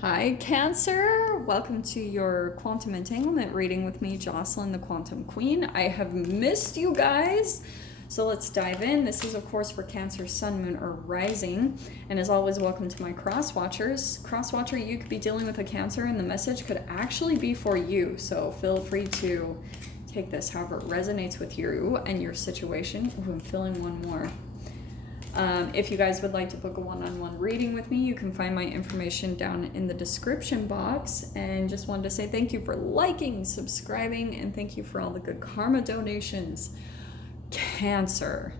Hi, Cancer. Welcome to your quantum entanglement reading with me, Jocelyn, the Quantum Queen. I have missed you guys. So let's dive in. This is, of course, for Cancer, Sun, Moon, or Rising. And as always, welcome to my cross watchers. Cross watcher, you could be dealing with a Cancer, and the message could actually be for you. So feel free to take this however it resonates with you and your situation. Ooh, I'm feeling one more. If you guys would like to book a one-on-one reading with me, you can find my information down in the description box. And just wanted to say thank you for liking, subscribing, and thank you for all the good karma donations. Cancer.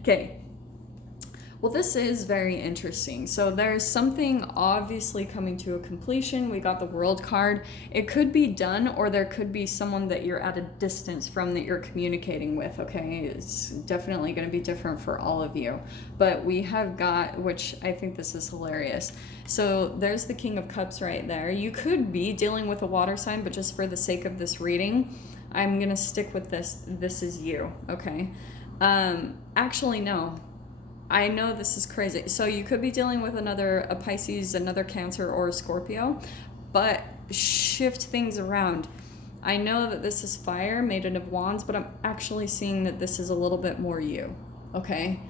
Okay. Well, this is very interesting. So there's something obviously coming to a completion. We got the World card. It could be done, or there could be someone that you're at a distance from that you're communicating with, okay? It's definitely going to be different for all of you. But we have got, which I think this is hilarious. So there's the King of Cups right there. You could be dealing with a water sign, but just for the sake of this reading, I'm going to stick with this. This is you, okay? Actually, no. I know this is crazy. So you could be dealing with a Pisces, another Cancer, or a Scorpio, but shift things around. I know that this is fire, Maiden of Wands, but I'm actually seeing that this is a little bit more you, okay?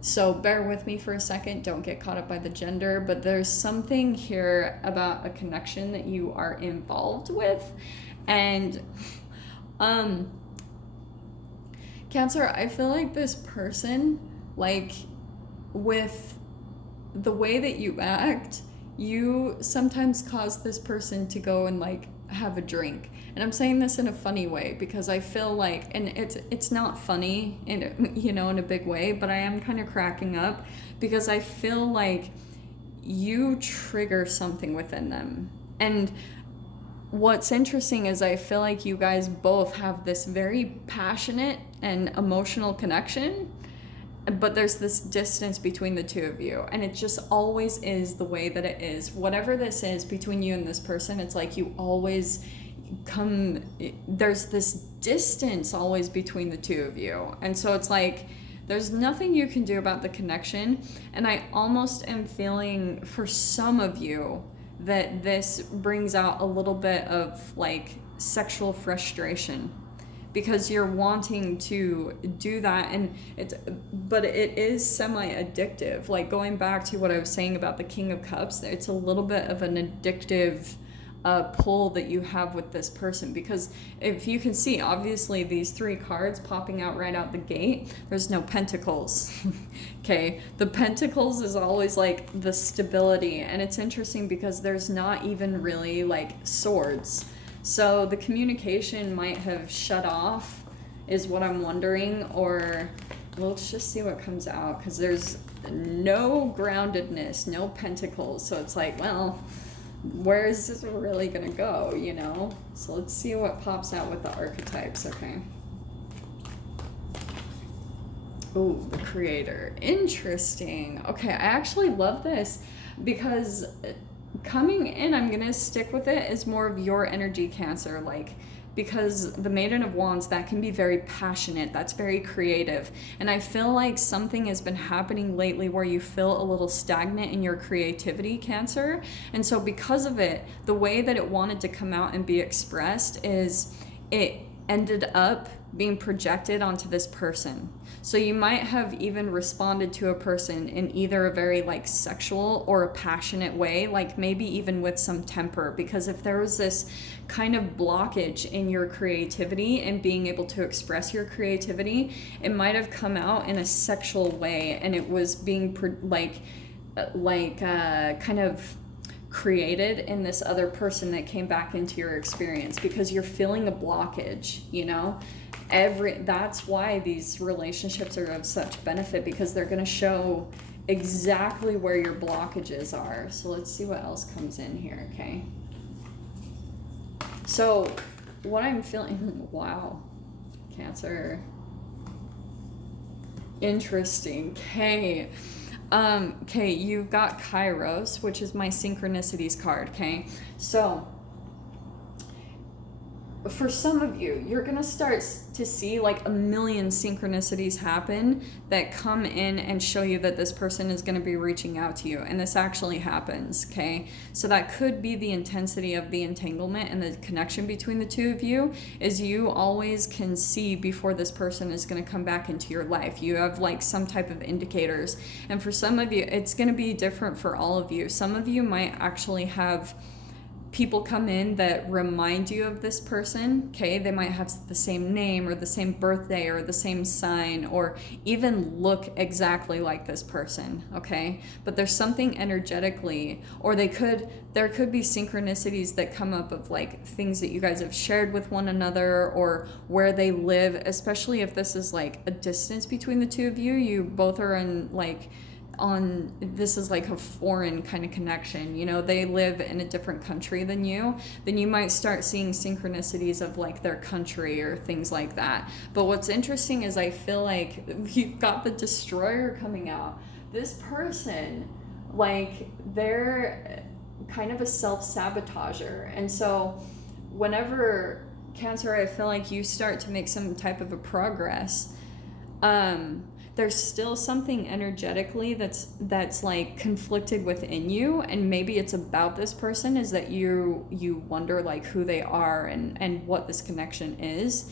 So bear with me for a second. Don't get caught up by the gender, but there's something here about a connection that you are involved with. And Cancer, I feel like this person, like, with the way that you act, you sometimes cause this person to go and like have a drink. And I'm saying this in a funny way because I feel like, and it's not funny in, you know, in a big way, but I am kind of cracking up because I feel like you trigger something within them. And what's interesting is I feel like you guys both have this very passionate and emotional connection, but there's this distance between the two of you, and it just always is the way that it is. Whatever this is between you and this person, it's like you always come, there's this distance always between the two of you, and so it's like there's nothing you can do about the connection. And I almost am feeling for some of you that this brings out a little bit of like sexual frustration, because you're wanting to do that, and but it is semi-addictive. Like going back to what I was saying about the King of Cups, it's a little bit of an addictive pull that you have with this person, because if you can see, obviously these three cards popping out right out the gate, there's no pentacles. Okay, the pentacles is always like the stability, and it's interesting because there's not even really like swords. So the communication might have shut off is what I'm wondering, or well, let's just see what comes out, because there's no groundedness, no pentacles. So it's like, well, where is this really going to go, you know? So let's see what pops out with the archetypes, okay? Oh, the Creator. Interesting. Okay, I actually love this because coming in, I'm gonna stick with it, is more of your energy, Cancer, like, because the Maiden of Wands, that can be very passionate, that's very creative, and I feel like something has been happening lately where you feel a little stagnant in your creativity, Cancer. And so because of it, the way that it wanted to come out and be expressed is it ended up being projected onto this person. So you might have even responded to a person in either a very like sexual or a passionate way, like maybe even with some temper, because if there was this kind of blockage in your creativity and being able to express your creativity, it might have come out in a sexual way, and it was being kind of created in this other person that came back into your experience, because you're feeling a blockage, you know? That's why these relationships are of such benefit, because they're going to show exactly where your blockages are. So let's see what else comes in here, okay? So what I'm feeling, wow, Cancer, interesting. Okay. Okay, you've got Kairos, which is my Synchronicities card, okay? So for some of you, you're going to start to see like a million synchronicities happen that come in and show you that this person is going to be reaching out to you. And this actually happens, okay? So that could be the intensity of the entanglement and the connection between the two of you, is you always can see before this person is going to come back into your life. You have like some type of indicators. And for some of you, it's going to be different for all of you. Some of you might actually have people come in that remind you of this person, okay? They might have the same name or the same birthday or the same sign or even look exactly like this person, okay? But there's something energetically, or there could be synchronicities that come up of like things that you guys have shared with one another or where they live, especially if this is like a distance between the two of you. You both are in like this is like a foreign kind of connection, you know, they live in a different country than you, then you might start seeing synchronicities of like their country or things like that. But what's interesting is I feel like you've got the Destroyer coming out. This person, like, they're kind of a self-sabotager. And so whenever, Cancer, I feel like you start to make some type of a progress, there's still something energetically that's like conflicted within you, and maybe it's about this person, is that you wonder like who they are and what this connection is.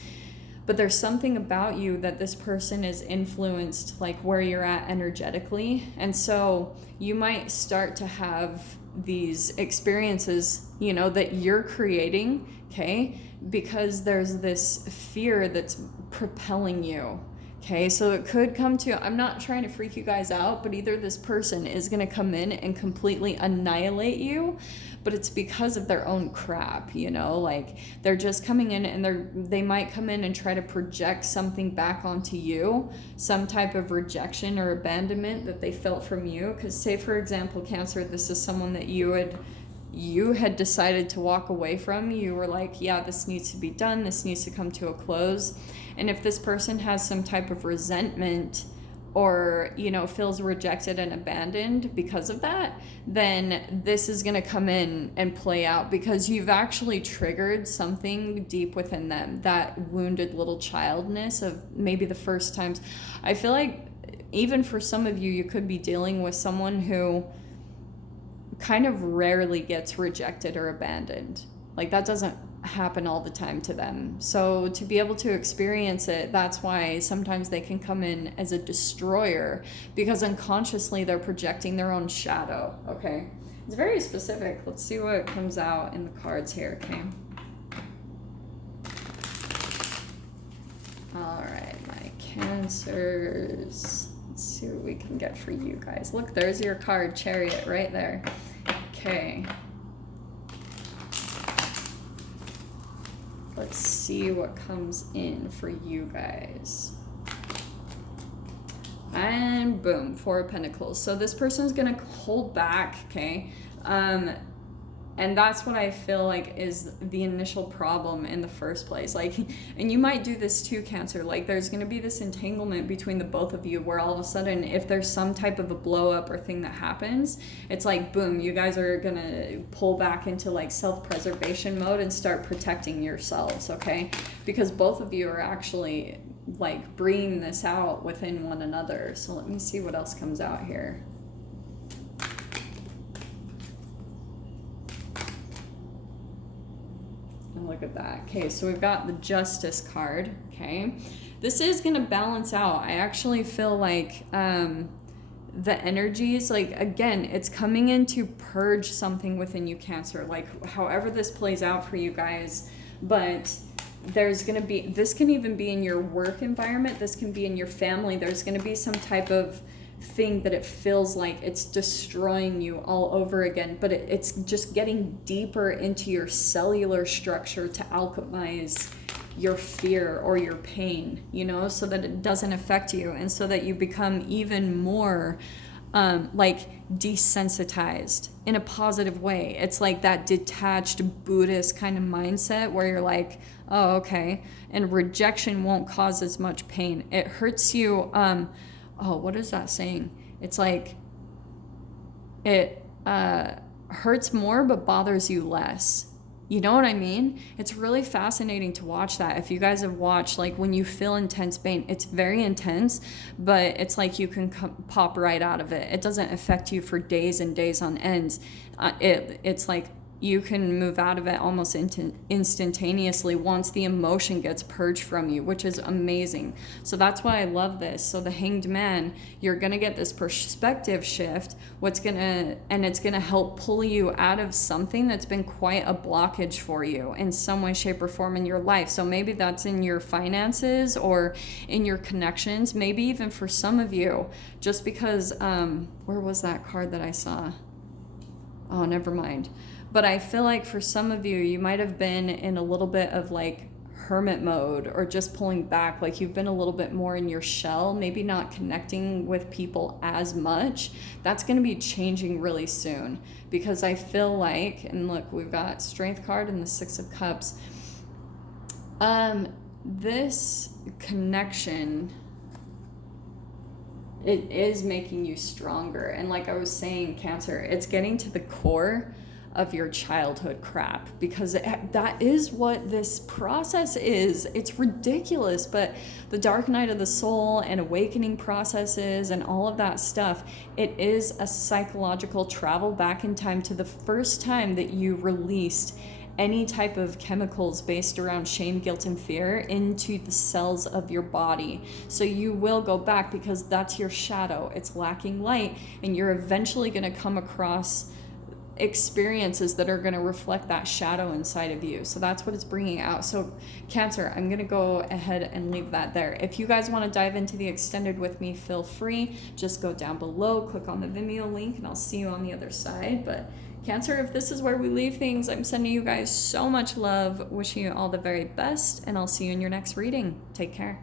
But there's something about you that this person is influenced like where you're at energetically, and so you might start to have these experiences, you know, that you're creating, okay, because there's this fear that's propelling you. Okay, so it could come to, I'm not trying to freak you guys out, but either this person is going to come in and completely annihilate you, but it's because of their own crap, you know, like they're just coming in and they might come in and try to project something back onto you, some type of rejection or abandonment that they felt from you. Because say, for example, Cancer, this is someone that you had decided to walk away from. You were like, yeah, this needs to be done. This needs to come to a close. And if this person has some type of resentment or, you know, feels rejected and abandoned because of that, then this is going to come in and play out because you've actually triggered something deep within them, that wounded little childness of maybe the first times. I feel like even for some of you, you could be dealing with someone who kind of rarely gets rejected or abandoned. Like that doesn't happen all the time to them. So to be able to experience it, that's why sometimes they can come in as a destroyer, because unconsciously they're projecting their own shadow. Okay, it's very specific. Let's see what comes out in the cards here. Okay, all right, my Cancers, let's see what we can get for you guys. Look, there's your card, Chariot, right there. Okay, let's see what comes in for you guys. And boom, Four of Pentacles. So this person's gonna hold back, okay? And that's what I feel like is the initial problem in the first place. Like, and you might do this too, Cancer. Like, there's going to be this entanglement between the both of you where all of a sudden, if there's some type of a blow up or thing that happens, it's like, boom, you guys are going to pull back into like self-preservation mode and start protecting yourselves, okay? Because both of you are actually like bringing this out within one another. So let me see what else comes out here. Look at that. Okay, so we've got the Justice card. Okay, this is going to balance out. I actually feel like the energies, like, again, it's coming in to purge something within you, Cancer, like however this plays out for you guys. But there's going to be, this can even be in your work environment, this can be in your family. There's going to be some type of thing that it feels like it's destroying you all over again, but it's just getting deeper into your cellular structure to alchemize your fear or your pain, you know, so that it doesn't affect you, and so that you become even more like desensitized in a positive way. It's like that detached Buddhist kind of mindset where you're like, oh, okay, and rejection won't cause as much pain. It hurts you. Oh, what is that saying? It's like it hurts more but bothers you less. You know what I mean? It's really fascinating to watch that. If you guys have watched, like when you feel intense pain, it's very intense, but it's like you can pop right out of it. It doesn't affect you for days and days on ends. It's like you can move out of it almost instantaneously once the emotion gets purged from you, which is amazing. So that's why I love this. So the Hanged Man, you're going to get this perspective shift, and it's going to help pull you out of something that's been quite a blockage for you in some way, shape, or form in your life. So maybe that's in your finances or in your connections, maybe even for some of you, just because, where was that card that I saw? Oh, never mind. But I feel like for some of you, you might have been in a little bit of like hermit mode or just pulling back. Like you've been a little bit more in your shell, maybe not connecting with people as much. That's going to be changing really soon, because I feel like, and look, we've got Strength card and the Six of Cups. This connection, it is making you stronger. And like I was saying, Cancer, it's getting to the core of your childhood crap, because that is what this process is. It's ridiculous, but the dark night of the soul and awakening processes and all of that stuff, it is a psychological travel back in time to the first time that you released any type of chemicals based around shame, guilt, and fear into the cells of your body. So you will go back, because that's your shadow. It's lacking light, and you're eventually going to come across experiences that are going to reflect that shadow inside of you. So that's what it's bringing out. So Cancer, I'm going to go ahead and leave that there. If you guys want to dive into the extended with me, feel free. Just go down below, click on the Vimeo link, and I'll see you on the other side. But Cancer, if this is where we leave things, I'm sending you guys so much love, wishing you all the very best, and I'll see you in your next reading. Take care.